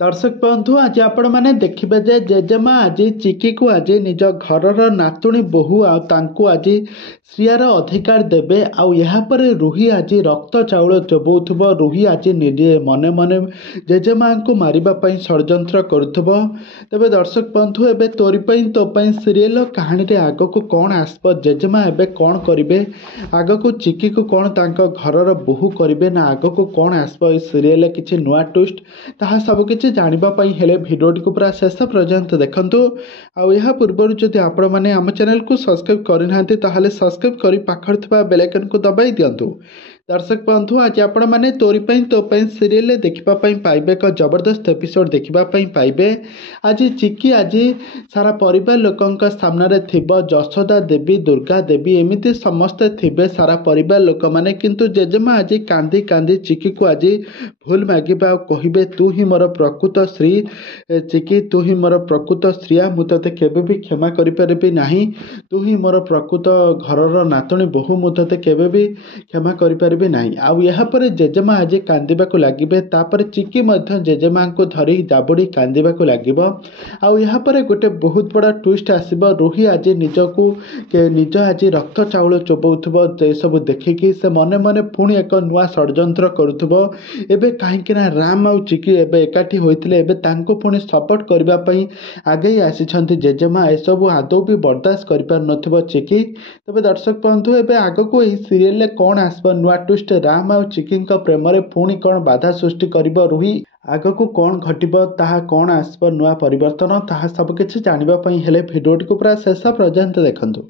दर्शक बंधु आज आपण मैंने देखिए जे जेजेमा आज चिकी को आज निज घरर नातुणी बोहू आज श्रियार अधिकार देवे आउपर रुही आज रक्त चाउल चोबौथब रुही आज निजे मने मने जेजेमा को मारिबापी षड्यंत्र करुथब। तेबे दर्शक बंधु एबे तोरीपाई तोपाई सीरियल कहानी रे आग को कौन आसब जेजेमा एबे कौन करिवे आग को चिकी को कौन तांको घरर बोहू करिवे ना आग को कौन आसब ए सीरियल किछि नुआ ट्विस्ट ताहा सब किछि जानिबापी हेले भिडियोटी को पूरा शेष पर्यंत देखंतु। आउ यह पूर्व जदि आपण माने आम चैनल को सब्सक्राइब करिनाहांती ताहाले सब्सक्राइब करी पाखर थिबा बेल आइकन को दबाई दियंतु। दर्शक बंधु आज आपण मैंने तोरीपाई तोपाई सीरियल देखिबापी पाइबे एक जबरदस्त एपिसोड देखिबापी पाइबे। आज चिकी आज सारा परिवार लोकंक सामने थिब जशोदा देवी दुर्गा देवी एमिति समस्ते थिबे सारा परिवार लोक माने किंतु जेजेमा आज कांदी कांदी चिकी को आज भूल मागिबा कहिबे तू ही मोर प्रकृत श्री चिकी तू ही मोर प्रकृत श्रिया मु तते केबे भी क्षमा करि परिबि नाही तू ही मोर प्रकृत घरर नातुणी बोहू मु तते केबे भी क्षमा करि भी नहीं। आउ यहाँ पर जेजेमा आज कांदिबाकु लागिबे तापर चिकी मध्य जेजेमा को धरी दाबुड़ी कांदिबाकु लागिबो। आउ यहाँ पर गोटे बहुत बड़ा ट्विस्ट आसिबो रुही आज निजको निज आज रक्त चाउल चोबौथबो ए सब देखिकी से मने मने पुणी एक नुआ षड्यंत्र करुथबो। एबे काहेकि ना राम आउ चिकी एबे एकाठी होइथिले एबे तांको पुणी सपोर्ट करबा पई आगे आसीछंती जेजेमा ए सब आदौ भी बर्दाश्त करि पार नथिबो चिकी। तबे दर्शक बंधु एबे आगको एही सीरियल ले कोन आसबो नुआ ट्विस्ट राम आउ चिकी प्रेम रे पुणी कौन बाधा सृष्टि करिबो रुही आग को कौन घटिबो ताहा कौन आसबो नुआ परिवर्तन ताहा सब किछि जानिबा पई हेले भिडियोटी को पूरा शेष पर्यंत देखंतु।